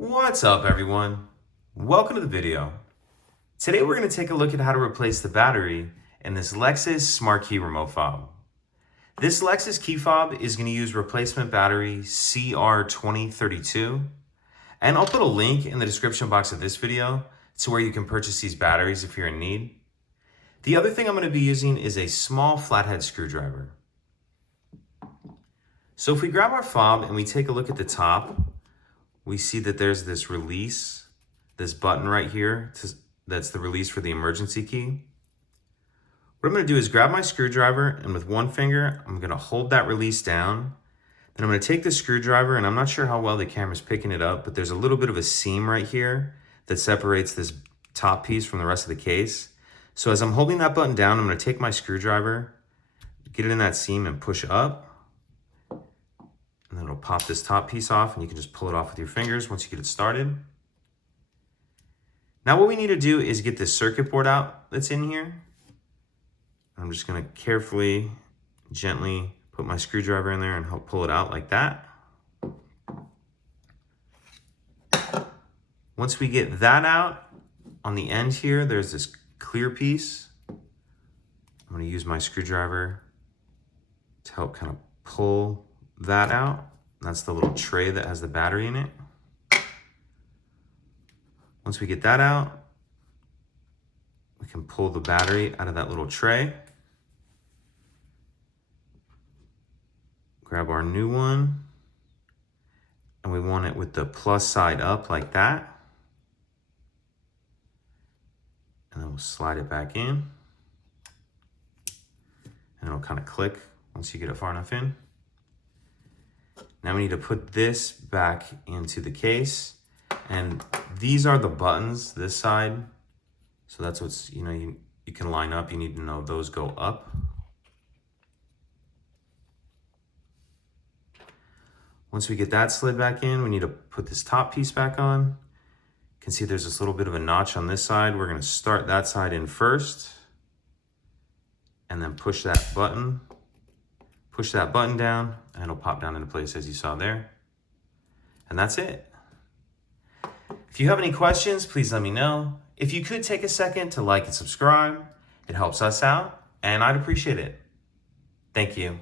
What's up, everyone? Welcome to the video. Today we're going to take a look at how to replace the battery in this Lexus Smart Key Remote Fob. This Lexus key fob is going to use replacement battery CR2032, and I'll put a link in the description box of this video to where you can purchase these batteries if you're in need. The other thing I'm going to be using is a small flathead screwdriver. So if we grab our fob and we take a look at the top, we see that there's this release, this button right here, that's the release for the emergency key. What I'm going to do is grab my screwdriver, and with one finger, I'm going to hold that release down. Then I'm going to take the screwdriver, and I'm not sure how well the camera's picking it up, but there's a little bit of a seam right here that separates this top piece from the rest of the case. So as I'm holding that button down, I'm going to take my screwdriver, get it in that seam, and push up. And then it'll pop this top piece off, and you can just pull it off with your fingers once you get it started. Now what we need to do is get this circuit board out that's in here. I'm just going to carefully, gently put my screwdriver in there and help pull it out like that. Once we get that out, on the end here, there's this clear piece. I'm going to use my screwdriver to help kind of pull that out. That's the little tray that has the battery in it. Once we get that out, we can pull the battery out of that little tray. Grab our new one, and we want it with the plus side up like that. And then we'll slide it back in, and it'll kind of click once you get it far enough in. Now we need to put this back into the case, and these are the buttons, this side. So that's what's, you can line up. You need to know those go up. Once we get that slid back in, we need to put this top piece back on. You can see there's this little bit of a notch on this side. We're going to start that side in first, and then push that button down, and it'll pop down into place as you saw there. And that's it. If you have any questions, please let me know. If you could take a second to like and subscribe, it helps us out, and I'd appreciate it. Thank you.